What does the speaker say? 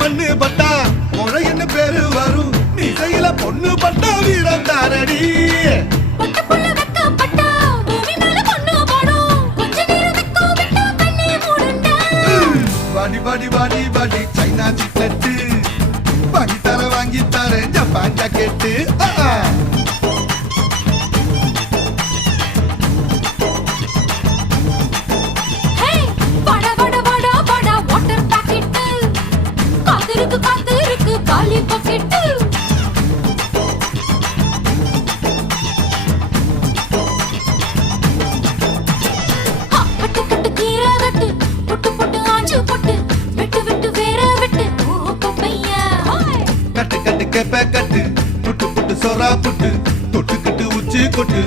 மண்ணு பட்டா முறைன்னு பேரு வரும். நீ செய்யல பொண்ணு பட்டா வீரம் தாரடி. பாடி பாடி பாடி பாடி சைனா சிக்கெட்டு வாங்கி தர வாங்கி தர ஜப்பான் ஜாக்கெட்டு. கட்டு கட்டு கெப்ப கட்டு புட்டு புட்டு சொரா புட்டு தொட்டுக்கிட்டு உச்சி கொட்டு.